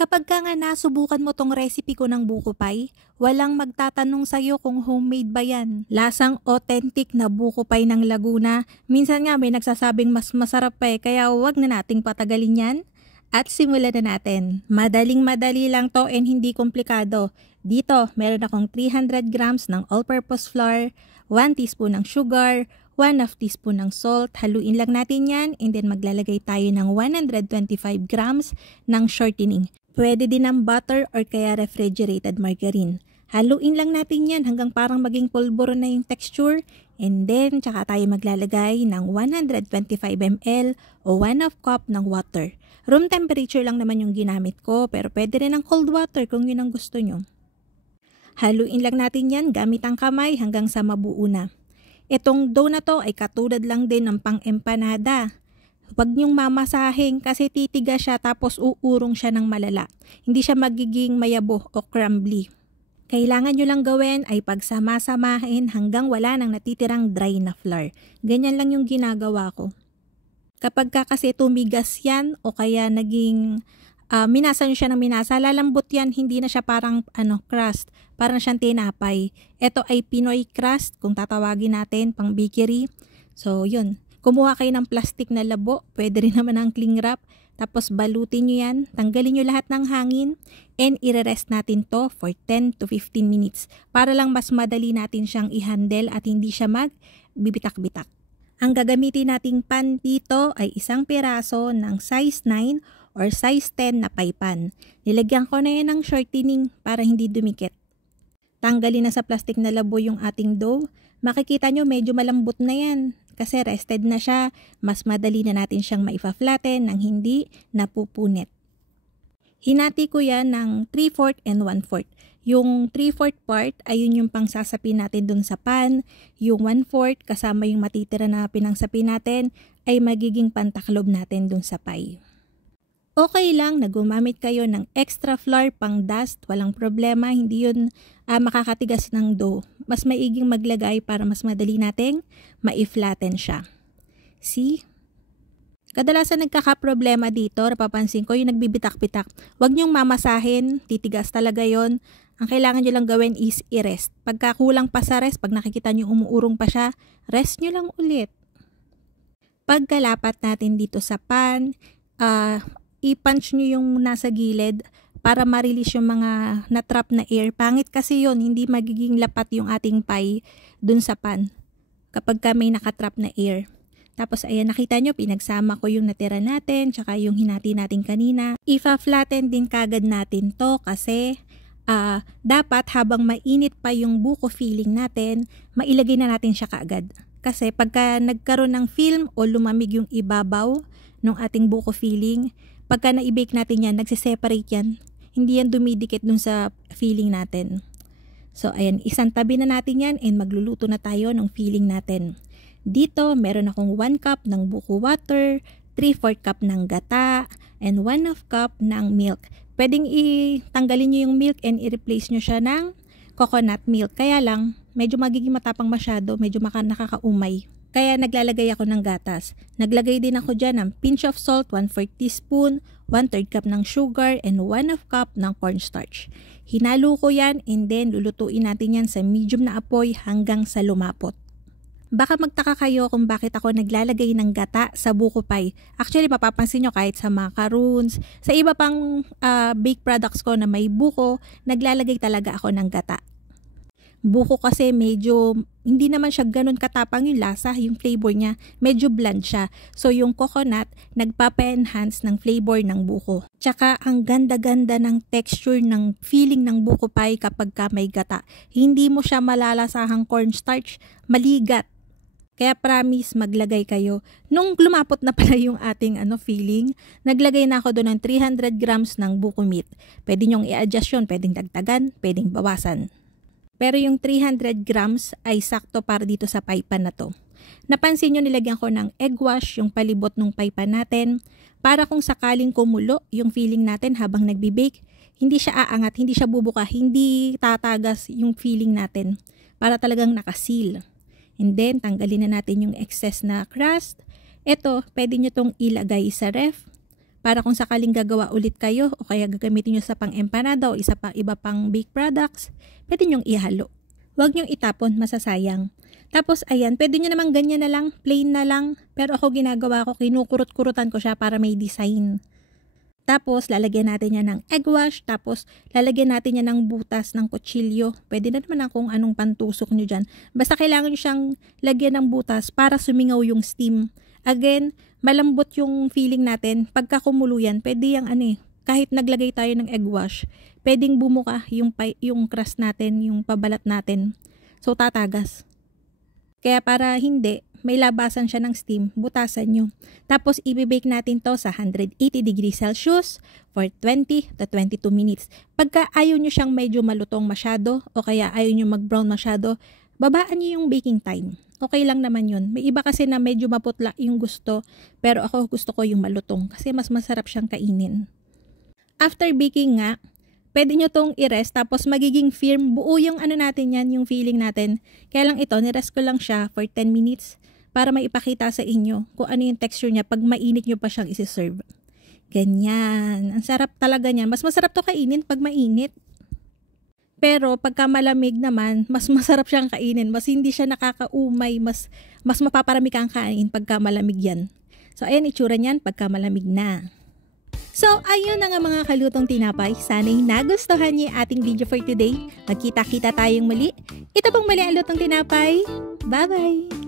Kapag ka nga nasubukan mo tong recipe ko ng buko pie, walang magtatanong sa'yo kung homemade ba yan. Lasang authentic na buko pie ng Laguna. Minsan nga may nagsasabing mas masarap pa kaya wag na nating patagalin yan. At simulan na natin. Madaling-madali lang to and hindi komplikado. Dito, meron akong 300 grams ng all-purpose flour, 1 teaspoon ng sugar, 1/2 teaspoon ng salt. Haluin lang natin yan and then maglalagay tayo ng 125 grams ng shortening. Pwede din ng butter or kaya refrigerated margarine. Haluin lang natin yan hanggang parang maging pulburo na yung texture. And then, tsaka tayo maglalagay ng 125 ml o 1/2 cup ng water. Room temperature lang naman yung ginamit ko, pero pwede rin ng cold water kung yun ang gusto nyo. Haluin lang natin yan gamit ang kamay hanggang sa mabuo na. Itong dough na to ay katulad lang din ng pang-empanada. Huwag niyong mamasahin kasi titigas siya tapos uurong siya ng malala. Hindi siya magiging mayabo o crumbly. Kailangan nyo lang gawin ay pagsama-samahin hanggang wala nang natitirang dry na flour. Ganyan lang yung ginagawa ko. Kapag kasi tumigas yan o kaya naging minasa nyo siya ng minasa, lalambot yan, hindi na siya parang crust, parang siyang tinapay. Ito ay Pinoy crust kung tatawagin natin, pang bakery. So yun, kumuha kayo ng plastic na labo, pwede rin naman ng cling wrap, tapos balutin nyo yan, tanggalin nyo lahat ng hangin, and i-rest natin to for 10 to 15 minutes para lang mas madali natin siyang i-handle at hindi siya magbibitak-bitak. Ang gagamitin nating pan dito ay isang piraso ng size 9 or size 10 na paipan. Nilagyan ko na yan ng shortening para hindi dumikit. Tanggalin na sa plastic na labo yung ating dough. Makikita nyo medyo malambot na yan kasi rested na siya. Mas madali na natin siyang maifa-flatten nang hindi napupunit. Hinati ko yan ng 3/4 and 1/4. Yung 3/4 part ay yun yung pangsasapi natin dun sa pan. Yung 1/4 kasama yung matitira na pinangsapi natin ay magiging pantaklob natin dun sa pie. Okay lang na gumamit kayo ng extra flour pang dust, walang problema, hindi yun makakatigas ng dough. Mas maiging maglagay para mas madali nating ma-flatten siya. See? Kadalasan nagkakaproblema dito, napapansin ko yung nagbibitak-bitak. Huwag niyong mamasahin, titigas talaga yon. Ang kailangan nyo lang gawin is i-rest. Pagka kulang pa sa rest, pag nakikita nyo umuurong pa siya, rest nyo lang ulit. Pagkalapat natin dito sa pan, i-punch nyo yung nasa gilid para ma-release yung mga na-trap na air. Pangit kasi yon, hindi magiging lapat yung ating pie dun sa pan kapag may nakatrap na air. Tapos ayan, nakita nyo, pinagsama ko yung natira natin, tsaka yung hinati natin kanina. Ifa-flatten din kagad natin to kasi dapat habang mainit pa yung buko filling natin, mailagay na natin siya kaagad. Kasi pagka nagkaroon ng film o lumamig yung ibabaw ng ating buko filling, pagka na-bake natin yan, nagsiseparate yan. Hindi yan dumidikit dun sa filling natin. So ayan, isang tabi na natin yan and magluluto na tayo ng filling natin. Dito, meron akong 1 cup ng buko water, 3/4 cup ng gata, and 1/2 cup ng milk. Pwedeng itanggalin nyo yung milk and i-replace nyo siya ng coconut milk. Kaya lang, medyo magiging matapang masyado, medyo nakakaumay. Kaya naglalagay ako ng gatas. Naglagay din ako dyan ng pinch of salt, 1/4 teaspoon, 1/3 cup ng sugar, and 1/2 cup ng cornstarch. Hinalo ko yan and then lulutuin natin yan sa medium na apoy hanggang sa lumapot. Baka magtaka kayo kung bakit ako naglalagay ng gata sa buko pie. Actually, mapapansin nyo kahit sa macaroons, sa iba pang bake products ko na may buko, naglalagay talaga ako ng gata. Buko kasi medyo, hindi naman siya ganun katapang yung lasa, yung flavor niya, medyo bland siya. So yung coconut, nagpapa-enhance ng flavor ng buko. Tsaka ang ganda-ganda ng texture ng feeling ng buko pie kapag may gata. Hindi mo siya malalasahang cornstarch, maligat. Kaya promise, maglagay kayo. Nung lumapot na pala yung ating filling, naglagay na ako doon ng 300 grams ng buko meat. Pwede nyong i-adjust yun, pwedeng dagdagan, pwedeng bawasan. Pero yung 300 grams ay sakto para dito sa paipan na to. Napansin nyo, nilagyan ko ng egg wash yung palibot ng paipan natin para kung sakaling kumulo yung filling natin habang nagbe-bake, hindi siya aangat, hindi siya bubuka, hindi tatagas yung filling natin para talagang nakaseal. And then, tanggalin na natin yung excess na crust. Ito, pwede nyo tong ilagay sa ref para kung sakaling gagawa ulit kayo o kaya gagamitin nyo sa pang-empanada o iba pang bake products, pwede nyong ihalo. Huwag nyong itapon, masasayang. Tapos ayan, pwede nyo naman ganyan na lang, plain na lang, pero ako ginagawa ko, kinukurot-kurutan ko siya para may design. Tapos lalagyan natin yan ng egg wash, tapos lalagyan natin yan ng butas ng kutsilyo. Pwede na naman kung anong pantusok nyo dyan. Basta kailangan nyo siyang lagyan ng butas para sumingaw yung steam. Again, malambot yung feeling natin. Pagka kumulo yan, pwede yung kahit naglagay tayo ng egg wash, pwedeng bumuka yung crust natin, yung pabalat natin. So, tatagas. Kaya para hindi, may labasan siya ng steam, butasan nyo. Tapos, ibibake natin to sa 180 degrees Celsius for 20 to 22 minutes. Pagka ayaw nyo siyang medyo malutong masyado, o kaya ayaw nyo mag-brown masyado, babaan nyo yung baking time. Okay lang naman yun. May iba kasi na medyo maputla yung gusto, pero ako gusto ko yung malutong kasi mas masarap siyang kainin. After baking nga, pwede nyo tong i-rest tapos magiging firm. Buo yung natin yan, yung feeling natin. Kaya lang ito, nirest ko lang siya for 10 minutes para maipakita sa inyo kung ano yung texture niya pag mainit nyo pa siyang isi-serve. Ganyan. Ang sarap talaga niyan. Mas masarap to kainin pag mainit. Pero pagka malamig naman, mas masarap siyang kainin. Mas hindi siya nakakaumay. Mas mapaparami kang kain pagka malamig yan. So, ayan itsura niyan pagka malamig na. So, ayun na nga mga kalutong tinapay. Sana'y nagustuhan niyo yung ating video for today. Magkita-kita tayong muli. Ito pong mali ang lutong tinapay. Bye-bye!